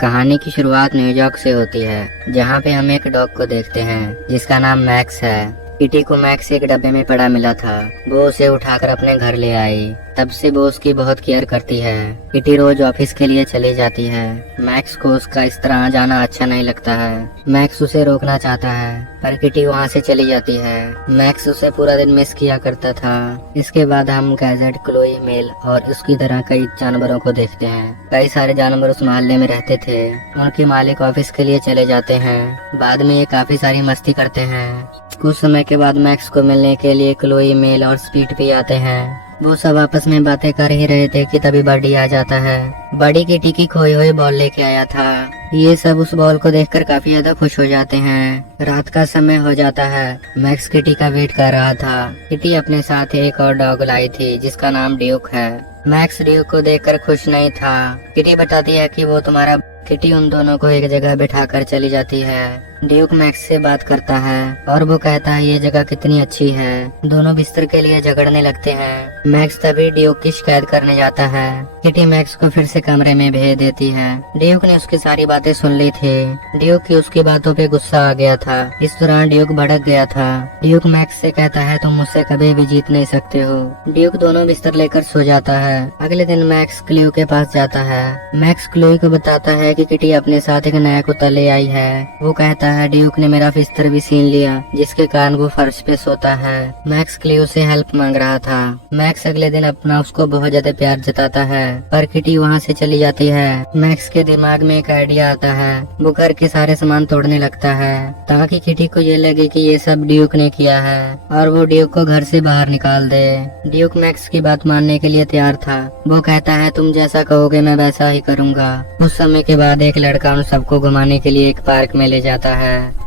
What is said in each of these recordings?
कहानी की शुरुआत न्यूयॉर्क से होती है, जहाँ पे हम एक डॉग को देखते हैं जिसका नाम मैक्स है। किटी को मैक्स एक डब्बे में पड़ा मिला था। वो उसे उठाकर अपने घर ले आई। तब से वो उसकी बहुत केयर करती है। किटी रोज ऑफिस के लिए चली जाती है। मैक्स को उसका इस तरह जाना अच्छा नहीं लगता है। मैक्स उसे रोकना चाहता है, पर किटी वहाँ से चली जाती है। मैक्स उसे पूरा दिन मिस किया करता था। इसके बाद हम गैजेट, क्लोई, मेल और उसकी तरह कई जानवरों को देखते हैं। कई सारे जानवर उस मोहल्ले में रहते थे। उनके मालिक ऑफिस के लिए चले जाते हैं। बाद में ये काफी सारी मस्ती करते हैं। कुछ समय के बाद मैक्स को मिलने के लिए क्लोई, मेल और स्पीड भी आते हैं। वो सब आपस में बातें कर ही रहे थे कि तभी बडी आ जाता है। बडी किटी की खोई हुई बॉल लेके आया था। ये सब उस बॉल को देखकर काफी ज्यादा खुश हो जाते हैं। रात का समय हो जाता है। मैक्स किटी का वेट कर रहा था। किटी अपने साथ एक और डॉग लाई थी जिसका नाम ड्यूक है। मैक्स ड्यूक को देखकर खुश नहीं था। किटी बताती है कि वो तुम्हारा। किटी उन दोनों को एक जगह बिठाकर चली जाती है। ड्यूक मैक्स से बात करता है और वो कहता है ये जगह कितनी अच्छी है। दोनों बिस्तर के लिए झगड़ने लगते हैं। मैक्स तभी ड्यूक की शिकायत करने जाता है। किटी मैक्स को फिर से कमरे में भेज देती है। ड्यूक ने उसकी सारी बातें सुन ली थी। ड्यूक की उसकी बातों पे गुस्सा आ गया था। इस दौरान ड्यूक भड़क गया था। ड्यूक मैक्स से कहता है तुम मुझसे कभी भी जीत नहीं सकते हो। ड्यूक दोनों बिस्तर लेकर सो जाता है। अगले दिन मैक्स क्लू के पास जाता है। मैक्स क्लू को बताता है कि किटी अपने साथ एक नया कुत्ता ले आई है। वो कहता है ड्यूक ने मेरा बिस्तर भी छीन लिया, जिसके कारण वो फर्श पे सोता है। मैक्स क्लियो से हेल्प मांग रहा था। मैक्स अगले दिन अपना उसको बहुत ज्यादा प्यार जताता है, पर किटी वहाँ से चली जाती है। मैक्स के दिमाग में एक आइडिया आता है। वो घर के सारे सामान तोड़ने लगता है ताकि किटी को ये लगे कि ये सब ड्यूक ने किया है और वो ड्यूक को घर से बाहर निकाल दे। ड्यूक मैक्स की बात मानने के लिए तैयार था। वो कहता है तुम जैसा कहोगे मैं वैसा ही करूँगा। कुछ समय के बाद एक लड़का उन सबको घुमाने के लिए एक पार्क में ले जाता है।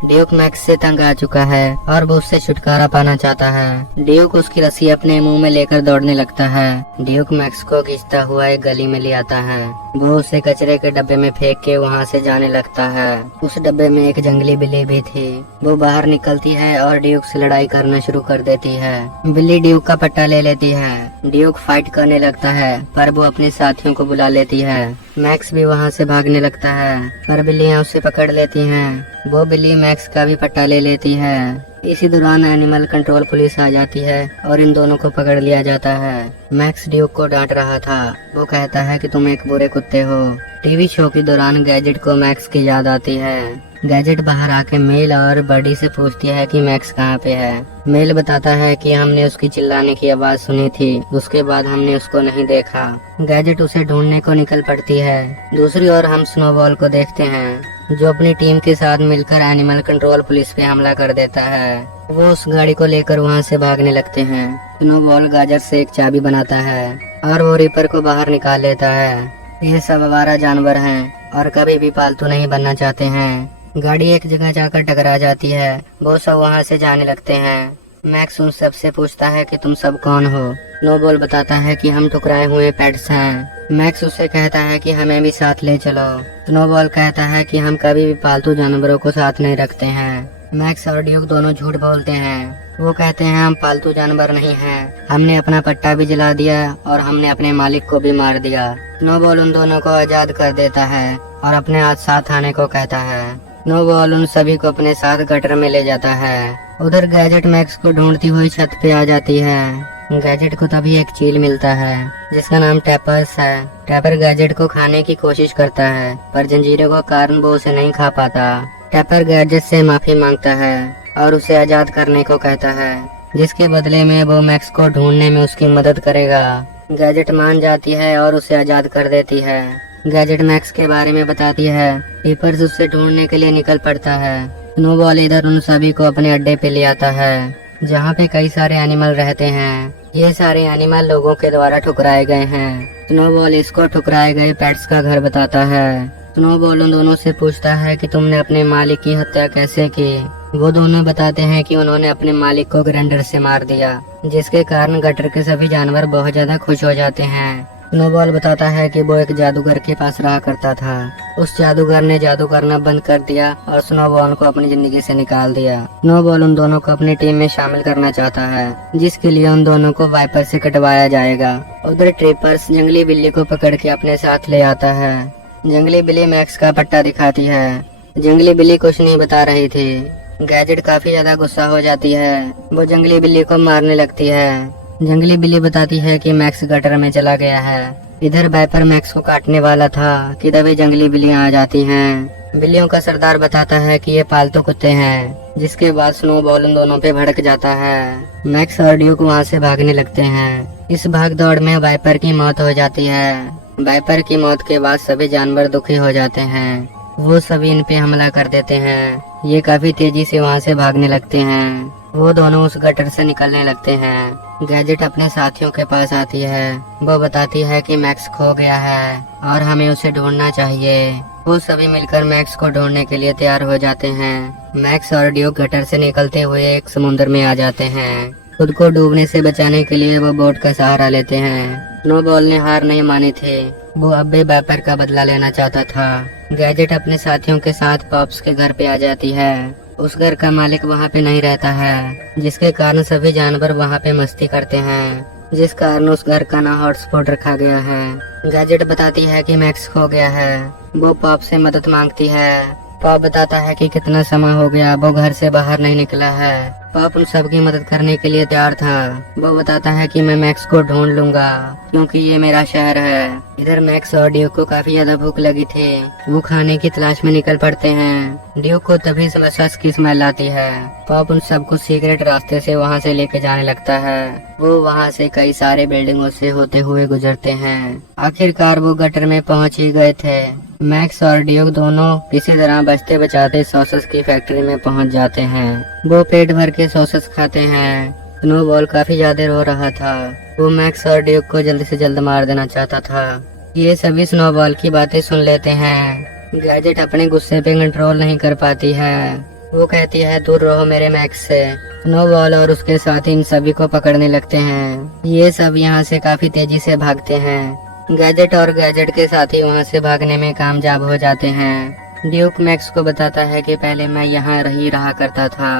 ड्यूक मैक्स से तंग आ चुका है और वो उससे छुटकारा पाना चाहता है। ड्यूक उसकी रस्सी अपने मुंह में लेकर दौड़ने लगता है। ड्यूक मैक्स को खींचता हुआ एक गली में ले आता है। वो उसे कचरे के डब्बे में फेंक के वहाँ से जाने लगता है। उस डब्बे में एक जंगली बिल्ली भी थी। वो बाहर निकलती है और ड्यूक से लड़ाई करना शुरू कर देती है। बिल्ली ड्यूक का पट्टा ले लेती है। ड्यूक फाइट करने लगता है, पर वो अपने साथियों को बुला लेती है। मैक्स भी वहाँ से भागने लगता है, पर बिल्लियाँ उसे पकड़ लेती हैं। वो बिल्ली मैक्स का भी पट्टा ले लेती है। इसी दौरान एनिमल कंट्रोल पुलिस आ जाती है और इन दोनों को पकड़ लिया जाता है। मैक्स ड्यूक को डांट रहा था। वो कहता है कि तुम एक बुरे कुत्ते हो। टीवी शो के दौरान गैजेट को मैक्स की याद आती है। गैजेट बाहर आके मेल और बडी से पूछती है कि मैक्स कहाँ पे है। मेल बताता है कि हमने उसकी चिल्लाने की आवाज सुनी थी, उसके बाद हमने उसको नहीं देखा। गैजेट उसे ढूंढने को निकल पड़ती है। दूसरी ओर हम स्नोबॉल को देखते हैं, जो अपनी टीम के साथ मिलकर एनिमल कंट्रोल पुलिस पे हमला कर देता है। वो उस गाड़ी को लेकर वहाँ से भागने लगते हैं। स्नोबॉल गाजर से एक चाबी बनाता है और वो रिपर को बाहर निकाल लेता है। ये सब आवारा जानवर हैं और कभी भी पालतू नहीं बनना चाहते हैं। गाड़ी एक जगह जाकर टकरा जाती है। वो सब वहाँ से जाने लगते हैं। मैक्स उन सब से पूछता है कि तुम सब कौन हो। स्नोबॉल बताता है कि हम ठुकराए हुए पेट्स हैं। मैक्स उससे कहता है कि हमें भी साथ ले चलो। स्नोबॉल कहता है कि हम कभी भी पालतू जानवरों को साथ नहीं रखते हैं। मैक्स और ड्यूक दोनों झूठ बोलते हैं। वो कहते हैं हम पालतू जानवर नहीं हैं। हमने अपना पट्टा भी जला दिया और हमने अपने मालिक को भी मार दिया। स्नोबॉल उन दोनों को आजाद कर देता है और अपने साथ आने को कहता है। स्नोबॉल उन सभी को अपने साथ गटर में ले जाता है। उधर गैजेट मैक्स को ढूंढती हुई छत पे आ जाती है। गैजेट को तभी एक चील मिलता है जिसका नाम टैपर्स है। टैपर गैजेट को खाने की कोशिश करता है, पर जंजीरों के कारण वो उसे नहीं खा पाता। टैपर गैजेट से माफी मांगता है और उसे आजाद करने को कहता है, जिसके बदले में वो मैक्स को ढूंढने में उसकी मदद करेगा। गैजेट मान जाती है और उसे आजाद कर देती है। गैजेट मैक्स के बारे में बताती है। पेपर्स उससे ढूंढने के लिए निकल पड़ता है। स्नोबॉल इधर उन सभी को अपने अड्डे पे ले आता है, जहाँ पे कई सारे एनिमल रहते हैं। ये सारे एनिमल लोगों के द्वारा ठुकराए गए हैं। स्नोबॉल इसको ठुकराए गए पेट्स का घर बताता है। स्नोबॉल उन दोनों से पूछता है कि तुमने अपने मालिक की हत्या कैसे की। वो दोनों बताते हैं कि उन्होंने अपने मालिक को ग्राइंडर से मार दिया, जिसके कारण गटर के सभी जानवर बहुत ज्यादा खुश हो जाते हैं। स्नोबॉल बताता है कि वो एक जादूगर के पास रहा करता था। उस जादूगर ने जादू करना बंद कर दिया और स्नोबॉल को अपनी जिंदगी से निकाल दिया। स्नोबॉल उन दोनों को अपनी टीम में शामिल करना चाहता है, जिसके लिए उन दोनों को वाइपर से कटवाया जाएगा। उधर ट्रिपर्स जंगली बिल्ली को पकड़ के अपने साथ ले आता है। जंगली बिल्ली मैक्स का पट्टा दिखाती है। जंगली बिल्ली कुछ नहीं बता रही थी। गैजेट काफी ज्यादा गुस्सा हो जाती है। वो जंगली बिल्ली को मारने लगती है। जंगली बिल्ली बताती है कि मैक्स गटर में चला गया है। इधर वाइपर मैक्स को काटने वाला था कि तभी जंगली बिल्लियां आ जाती हैं। बिल्लियों का सरदार बताता है कि ये पालतू कुत्ते हैं, जिसके बाद स्नोबॉल उन दोनों पे भड़क जाता है। मैक्स और ड्यूक वहाँ से भागने लगते हैं। इस भाग दौड़ में वाइपर की मौत हो जाती है। वाइपर की मौत के बाद सभी जानवर दुखी हो जाते हैं। वो सभी इन पे हमला कर देते हैं। ये काफी तेजी से वहाँ से भागने लगते हैं। वो दोनों उस गटर से निकलने लगते हैं। गैजेट अपने साथियों के पास आती है। वो बताती है कि मैक्स खो गया है और हमें उसे ढूंढना चाहिए। वो सभी मिलकर मैक्स को ढूंढने के लिए तैयार हो जाते हैं। मैक्स और ड्यूक गटर से निकलते हुए एक समुद्र में आ जाते हैं। खुद को डूबने से बचाने के लिए वो बोट का सहारा लेते हैं। स्नोबॉल ने हार नहीं मानी थी। वो अब भी वाइपर का बदला लेना चाहता था। गैजेट अपने साथियों के साथ पॉप्स के घर पे आ जाती है। उस घर का मालिक वहाँ पे नहीं रहता है, जिसके कारण सभी जानवर वहाँ पे मस्ती करते हैं, जिस कारण उस घर का नाम हॉटस्पॉट रखा गया है। गैजेट बताती है कि मैक्स खो गया है। वो पॉप से मदद मांगती है। पॉप बताता है कि कितना समय हो गया वो घर से बाहर नहीं निकला है। पॉप उन सबकी मदद करने के लिए तैयार था। वो बताता है कि मैं मैक्स को ढूंढ लूंगा क्योंकि ये मेरा शहर है। इधर मैक्स और ड्यूक को काफी ज्यादा भूख लगी थी। वो खाने की तलाश में निकल पड़ते हैं। ड्यूक को तभी समोसास की स्मेल आती है। पॉप उन सबको सीक्रेट रास्ते से वहाँ से लेके जाने लगता है। वो वहाँ से कई सारे बिल्डिंगों से होते हुए गुजरते हैं। आखिरकार वो गटर में पहुँच ही गए थे। मैक्स और ड्यूक दोनों किसी तरह बचते बचाते सॉसेस की फैक्ट्री में पहुंच जाते हैं। वो पेट भर के सॉसेस खाते हैं। स्नोबॉल काफी ज्यादा रो रहा था। वो मैक्स और ड्यूक को जल्द से जल्द मार देना चाहता था। ये सभी स्नोबॉल की बातें सुन लेते हैं। गैजेट अपने गुस्से पे कंट्रोल नहीं कर पाती है। वो कहती है दूर रहो मेरे मैक्स से। स्नोबॉल और उसके साथी इन सभी को पकड़ने लगते हैं। ये सब यहाँ से काफी तेजी से भागते हैं। गैजेट और गैजेट के साथी वहाँ से भागने में कामयाब हो जाते हैं। ड्यूक मैक्स को बताता है कि पहले मैं यहाँ रहा करता था।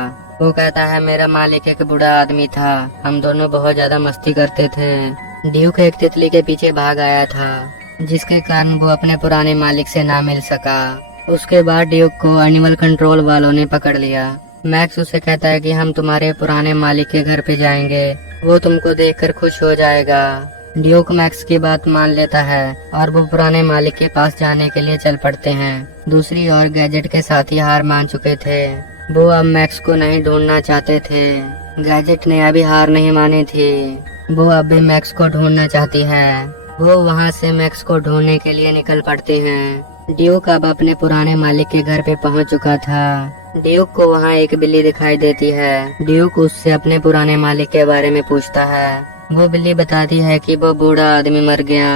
वो कहता है मेरा मालिक एक बूढ़ा आदमी था, हम दोनों बहुत ज्यादा मस्ती करते थे। ड्यूक एक तितली के पीछे भाग आया था, जिसके कारण वो अपने पुराने मालिक से ना मिल सका। उसके बाद ड्यूक को एनिमल कंट्रोल वालों ने पकड़ लिया। मैक्स उसे कहता है कि हम तुम्हारे पुराने मालिक के घर पे जाएंगे, वो तुमको देखकर खुश हो जाएगा। ड्यूक मैक्स की बात मान लेता है और वो पुराने मालिक के पास जाने के लिए चल पड़ते हैं। दूसरी ओर गैजेट के साथी हार मान चुके थे। वो अब मैक्स को नहीं ढूंढना चाहते थे। गैजेट ने अभी हार नहीं मानी थी। वो अब भी मैक्स को ढूंढना चाहती है। वो वहाँ से मैक्स को ढूंढने के लिए निकल पड़ते हैं। ड्यूक अब अपने पुराने मालिक के घर पे पहुँच चुका था। ड्यूक को वहाँ एक बिल्ली दिखाई देती है। ड्यूक उससे अपने पुराने मालिक के बारे में पूछता है। वो बिल्ली बताती है कि वो बूढ़ा आदमी मर गया,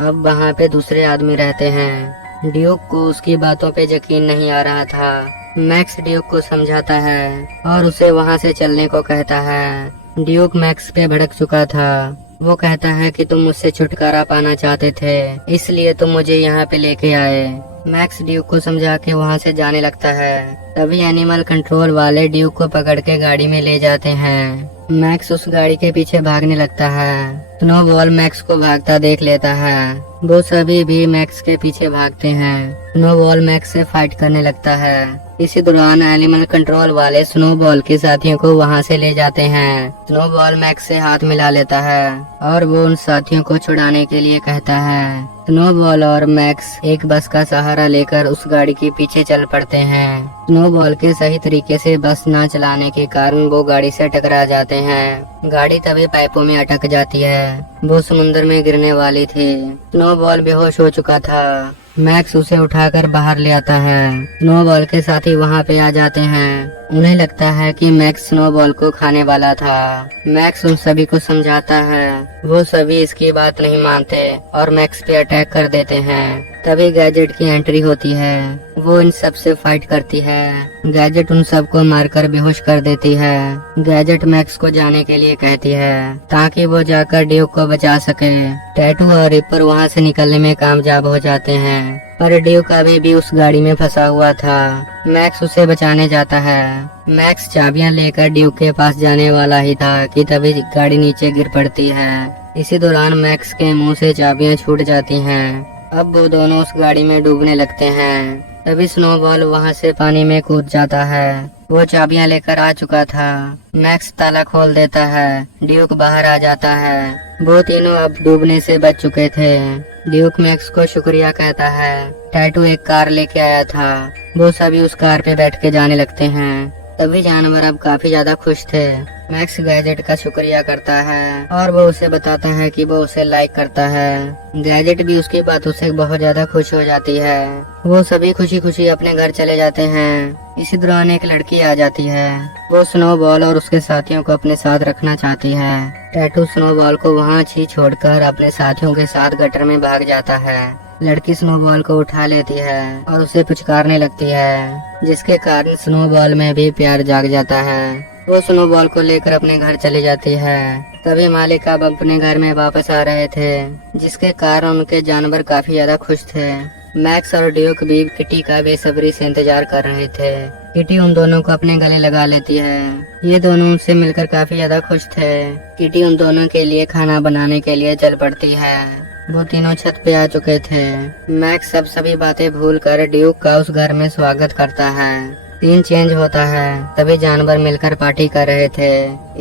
अब वहाँ पे दूसरे आदमी रहते हैं। ड्यूक को उसकी बातों पे यकीन नहीं आ रहा था। मैक्स ड्यूक को समझाता है और उसे वहाँ से चलने को कहता है। ड्यूक मैक्स पे भड़क चुका था। वो कहता है कि तुम मुझसे छुटकारा पाना चाहते थे, इसलिए तुम मुझे यहाँ पे लेके आए। मैक्स ड्यूक को समझा के वहाँ से जाने लगता है। तभी एनिमल कंट्रोल वाले ड्यूक को पकड़ के गाड़ी में ले जाते हैं। मैक्स उस गाड़ी के पीछे भागने लगता है। स्नोबॉल मैक्स को भागता देख लेता है। वो सभी भी मैक्स के पीछे भागते हैं। स्नोबॉल मैक्स से फाइट करने लगता है। इसी दौरान एनिमल कंट्रोल वाले स्नोबॉल के साथियों को वहाँ से ले जाते हैं। स्नोबॉल मैक्स से हाथ मिला लेता है और वो उन साथियों को छुड़ाने के लिए कहता है। स्नोबॉल और मैक्स एक बस का सहारा लेकर उस गाड़ी के पीछे चल पड़ते हैं। स्नोबॉल के सही तरीके से बस न चलाने के कारण वो गाड़ी से टकरा जाते हैं। गाड़ी तभी पाइपों में अटक जाती है। वो समुद्र में गिरने वाली थी। स्नोबॉल बेहोश हो चुका था। मैक्स उसे उठाकर बाहर ले आता है। स्नोबॉल के साथी वहाँ पे आ जाते हैं। उन्हें लगता है कि मैक्स स्नोबॉल को खाने वाला था। मैक्स उन सभी को समझाता है। वो सभी इसकी बात नहीं मानते और मैक्स पे अटैक कर देते हैं। तभी गैजेट की एंट्री होती है। वो इन सब से फाइट करती है। गैजेट उन सबको मारकर बेहोश कर देती है। गैजेट मैक्स को जाने के लिए कहती है ताकि वो जाकर ड्यूक को बचा सके। टैटू और रिपर वहाँ से निकलने में कामयाब हो जाते हैं, पर ड्यूक अभी भी उस गाड़ी में फंसा हुआ था। मैक्स उसे बचाने जाता है। मैक्स चाबियां लेकर ड्यूक के पास जाने वाला ही था कि तभी गाड़ी नीचे गिर पड़ती है। इसी दौरान मैक्स के मुंह से चाबियां छूट जाती हैं। अब वो दोनों उस गाड़ी में डूबने लगते हैं। तभी स्नोबॉल वहाँ से पानी में कूद जाता है। वो चाबियां लेकर आ चुका था। मैक्स ताला खोल देता है। ड्यूक बाहर आ जाता है। वो तीनों अब डूबने से बच चुके थे। ड्यूक मैक्स को शुक्रिया कहता है। टैटू एक कार लेके आया था। वो सभी उस कार पे बैठ के जाने लगते हैं। तभी जानवर अब काफी ज्यादा खुश थे। मैक्स गैजेट का शुक्रिया करता है और वो उसे बताता है कि वो उसे लाइक करता है। गैजेट भी उसकी बातों से बहुत ज्यादा खुश हो जाती है। वो सभी खुशी खुशी अपने घर चले जाते हैं। इसी दौरान एक लड़की आ जाती है। वो स्नोबॉल और उसके साथियों को अपने साथ रखना चाहती है। टैटू स्नोबॉल को वहाँ ही छोड़कर अपने साथियों के साथ गटर में भाग जाता है। लड़की स्नोबॉल को उठा लेती है और उसे पुचकारने लगती है, जिसके कारण स्नोबॉल में भी प्यार जाग जाता है। वो स्नोबॉल को लेकर अपने घर चली जाती है। तभी मालिक अब अपने घर में वापस आ रहे थे, जिसके कारण उनके जानवर काफी ज्यादा खुश थे। मैक्स और ड्यूक भी किटी का बेसब्री से इंतजार कर रहे थे। किटी उन दोनों को अपने गले लगा लेती है। ये दोनों उनसे मिलकर काफी ज्यादा खुश थे। किटी उन दोनों के लिए खाना बनाने के लिए चल पड़ती है। वो तीनों छत पे आ चुके थे। मैक्स सब सभी बातें भूलकर ड्यूक का उस घर में स्वागत करता है। सीन चेंज होता है। तभी जानवर मिलकर पार्टी कर रहे थे।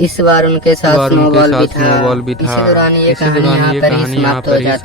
इस बार उनके साथ स्नोबॉल भी था। इसी दौरान ये कहानी यहाँ पर ही समाप्त हो जाती है।